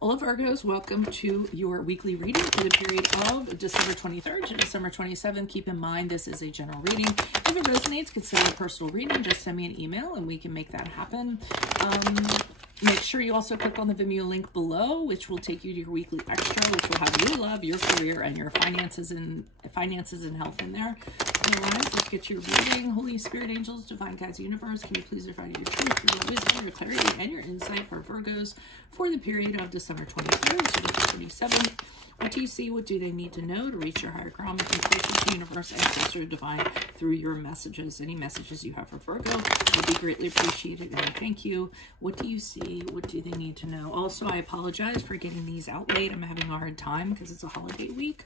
All of Virgos, welcome to your weekly reading for the period of December 23rd to December 27th. Keep in mind, this is a general reading. If it resonates, consider a personal reading. Just send me an email and we can make that happen. Make sure you also click on the Vimeo link below, which will take you to your weekly extra, which will have your love, your career, and your finances and health in there. Otherwise, let's get your reading. Holy Spirit, angels, divine guides, universe, can you please provide your truth, your wisdom, your clarity, and your insight for Virgos for the period of December 23rd to December 27th. What do you see? What do they need to know to reach your higher ground and closer to universe and closer to divine through your messages? Any messages you have for Virgo will be greatly appreciated, and thank you. What do you see? What do they need to know? Also, I apologize for getting these out late. I'm having a hard time because it's a holiday week.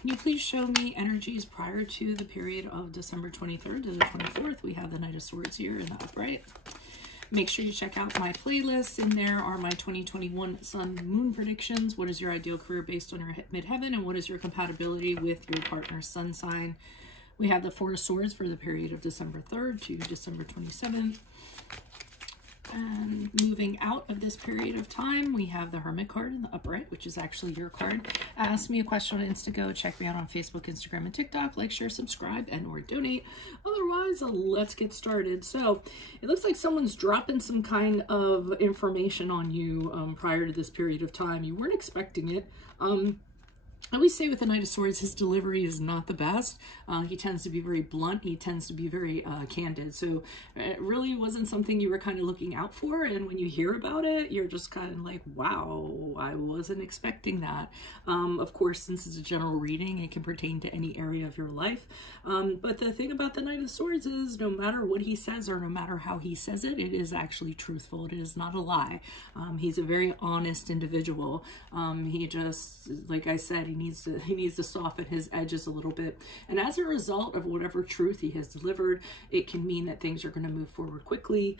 Can you please show me energies prior to the period of December 23rd to the 24th? We have the Knight of Swords here in the upright. Make sure you check out my playlist. In there are my 2021 Sun Moon predictions. What is your ideal career based on your midheaven? And what is your compatibility with your partner's sun sign? We have the Four of Swords for the period of December 3rd to December 27th. And moving out of this period of time, we have the Hermit card in the upright, which is actually your card. Ask me a question on Instago. Check me out on Facebook, Instagram, and TikTok. Like, share, subscribe, and or donate. Otherwise, let's get started. So it looks like someone's dropping some kind of information on you prior to this period of time. You weren't expecting it. I always say with the Knight of Swords, his delivery is not the best. He tends to be very blunt. He tends to be very candid. So it really wasn't something you were kind of looking out for. And when you hear about it, you're just kind of like, wow, I wasn't expecting that. Of course, since it's a general reading, it can pertain to any area of your life. But the thing about the Knight of Swords is no matter what he says or no matter how he says it, it is actually truthful. It is not a lie. He's a very honest individual. He just, like I said, he needs to soften his edges a little bit. And as a result of whatever truth he has delivered, it can mean that things are going to move forward quickly.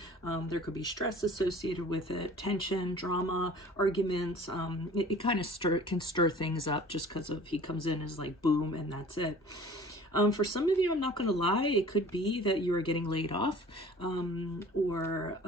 There could be stress associated with it, tension, drama, arguments. It kind of can stir things up just because of he comes in as like boom and that's it. For some of you, I'm not going to lie, it could be that you are getting laid off or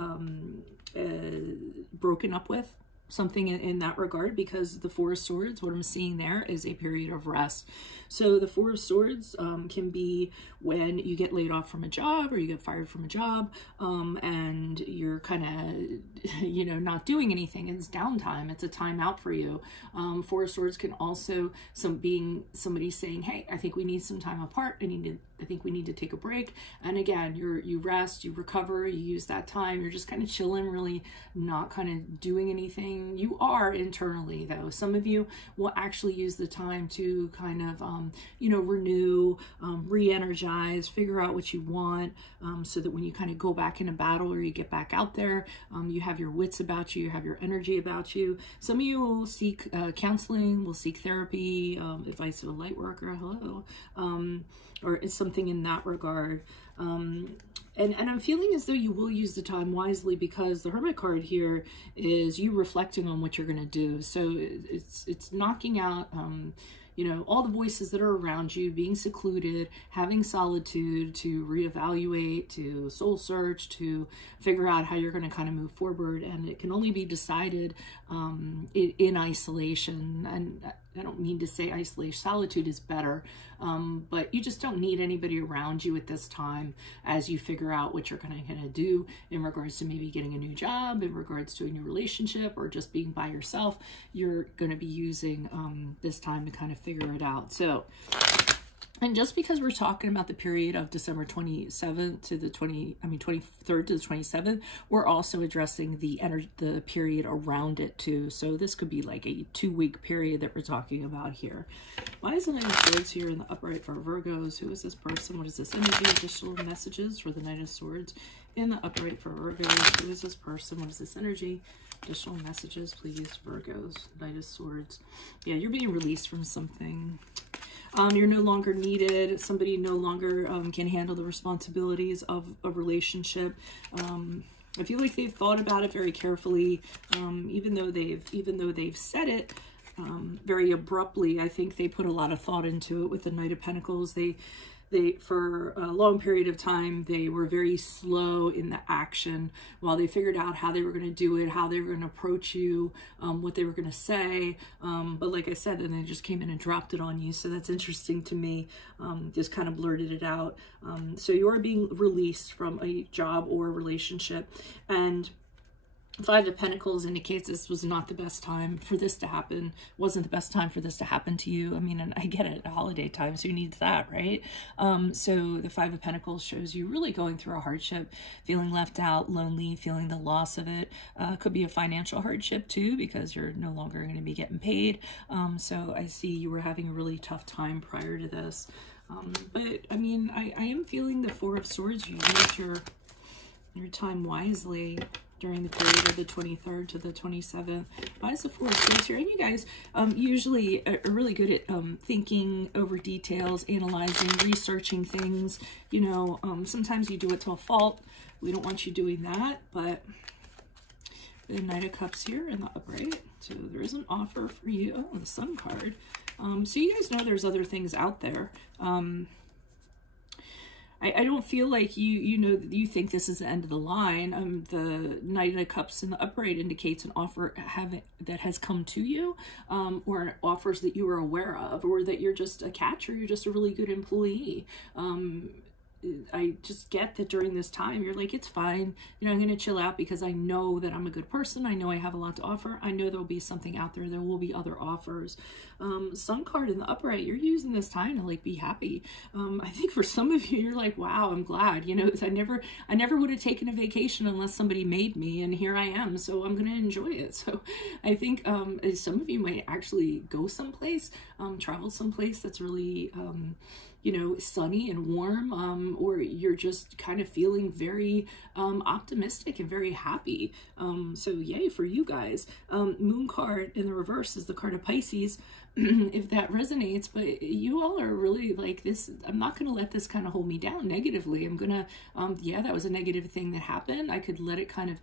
broken up with. Something in that regard, because the Four of Swords, what I'm seeing there is a period of rest. So the Four of Swords can be when you get laid off from a job or you get fired from a job and you're kind of, not doing anything. It's downtime. It's a time out for you. Four of Swords can also being somebody saying, hey, I think we need some time apart. I think we need to take a break. And again, you rest, you recover, you use that time. You're just kind of chilling, really not kind of doing anything. You are internally, though. Some of you will actually use the time to kind of, renew, re-energize, figure out what you want, so that when you kind of go back in a battle or you get back out there, you have your wits about you have your energy about you. Some of you will seek counseling, will seek therapy, advice of a light worker, hello, or it's something in that regard. And I'm feeling as though you will use the time wisely, because the Hermit card here is you reflecting on what you're going to do. So it's knocking out, all the voices that are around you, being secluded, having solitude to reevaluate, to soul search, to figure out how you're going to kind of move forward. And it can only be decided in isolation. And I don't mean to say isolation. Solitude is better, but you just don't need anybody around you at this time as you figure out what you're going to do in regards to maybe getting a new job, in regards to a new relationship, or just being by yourself. You're going to be using this time to kind of figure it out. So, and just because we're talking about the period of December 27th to the 23rd to the 27th, we're also addressing the period around it too. So this could be like a 2-week period that we're talking about here. Why is the Knight of Swords here in the upright for Virgos? Who is this person? What is this energy? Additional messages for the Knight of Swords in the upright for Virgos. Who is this person? What is this energy? Additional messages, please, Virgos. Knight of Swords. Yeah, you're being released from something. You're no longer needed. Somebody no longer can handle the responsibilities of a relationship. I feel like they've thought about it very carefully, even though they've said it very abruptly. I think they put a lot of thought into it with the Knight of Pentacles. They for a long period of time, they were very slow in the action while they figured out how they were going to do it, how they were going to approach you, what they were going to say. But like I said, then they just came in and dropped it on you. So that's interesting to me. Just kind of blurted it out. So you're being released from a job or a relationship, and Five of Pentacles indicates this was not the best time for this to happen. Wasn't the best time for this to happen to you. I mean, and I get it, holiday times, who needs that, right? So the Five of Pentacles shows you really going through a hardship, feeling left out, lonely, feeling the loss of it. Could be a financial hardship too, because you're no longer going to be getting paid. So I see you were having a really tough time prior to this. But I mean, I am feeling the Four of Swords. You used your time wisely during the period of the 23rd to the 27th. Why is the Four of Swords here? And you guys usually are really good at thinking over details, analyzing, researching things. You know, sometimes you do it to a fault. We don't want you doing that, but the Knight of Cups here in the upright. So there is an offer for you. Oh, the Sun card. So you guys know there's other things out there. I don't feel like you know, you think this is the end of the line. The Knight of Cups in the upright indicates an offer that has come to you, or offers that you are aware of, or that you're just a catcher, you're just a really good employee. I just get that during this time, you're like, it's fine. You know, I'm going to chill out because I know that I'm a good person. I know I have a lot to offer. I know there'll be something out there. There will be other offers. Sun card in the upright, you're using this time to like be happy. I think for some of you, you're like, wow, I'm glad, you know, I never would have taken a vacation unless somebody made me, and here I am. So I'm going to enjoy it. So I think some of you might actually go someplace, travel someplace that's really, you know, sunny and warm, or you're just kind of feeling very optimistic and very happy. So yay for you guys. Moon card in the reverse is the card of Pisces. If that resonates, but you all are really like this, I'm not going to let this kind of hold me down negatively. I'm going to, yeah, that was a negative thing that happened. I could let it kind of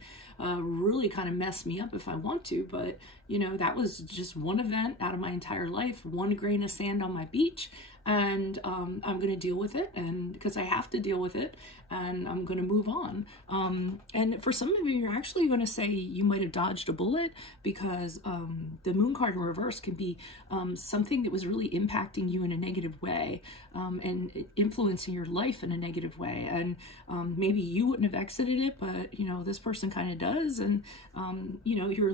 really kind of mess me up if I want to, but you know, that was just one event out of my entire life, one grain of sand on my beach. And I'm going to deal with it, and because I have to deal with it, and I'm going to move on. And for some of you, you're actually going to say you might have dodged a bullet, because the Moon card in reverse can be something that was really impacting you in a negative way, and influencing your life in a negative way. And maybe you wouldn't have exited it, but you know, this person kind of does. And you know, you're a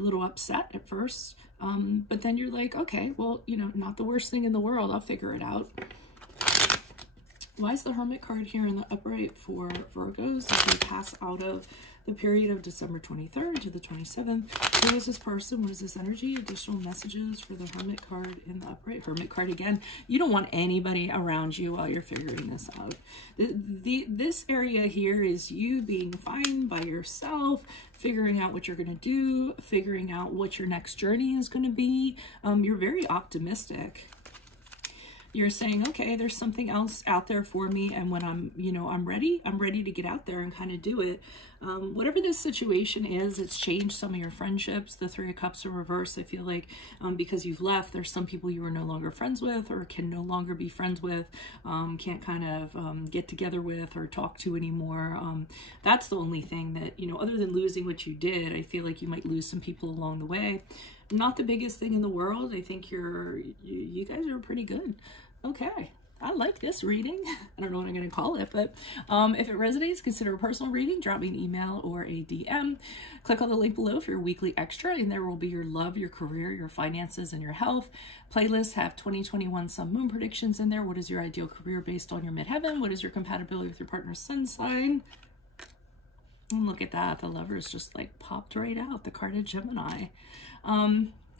little upset at first. But then you're like, okay, well, you know, not the worst thing in the world. I'll figure it out. Why is the Hermit card here in the upright for Virgos as they pass out of the period of December 23rd to the 27th? Who is this person? What is this energy? Additional messages for the Hermit card in the upright. Hermit card again. You don't want anybody around you while you're figuring this out. This area here is you being fine by yourself, figuring out what you're going to do, figuring out what your next journey is going to be. You're very optimistic. You're saying, okay, there's something else out there for me, and when I'm, you know, I'm ready to get out there and kind of do it. Whatever this situation is, it's changed some of your friendships. The Three of Cups in reverse, I feel like because you've left, there's some people you are no longer friends with, or can no longer be friends with, can't kind of get together with or talk to anymore. That's the only thing that, you know, other than losing what you did, I feel like you might lose some people along the way. Not the biggest thing in the world. I think you guys are pretty good. Okay, I like this reading. I don't know what I'm going to call it, but if it resonates, consider a personal reading. Drop me an email or a DM. Click on the link below for your weekly extra, and there will be your love, your career, your finances, and your health. Playlists have 2021 Sun Moon predictions in there. What is your ideal career based on your midheaven? What is your compatibility with your partner's sun sign? And look at that. The Lovers just like popped right out. The card of Gemini.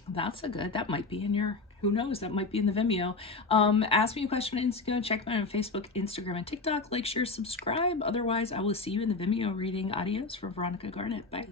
That's a good, that might be in your, who knows, that might be in the Vimeo. Ask me a question on Instagram. Check me out on Facebook, Instagram, and TikTok. Like, share, subscribe. Otherwise, I will see you in the Vimeo reading. Adios from Veronica Garnett. Bye.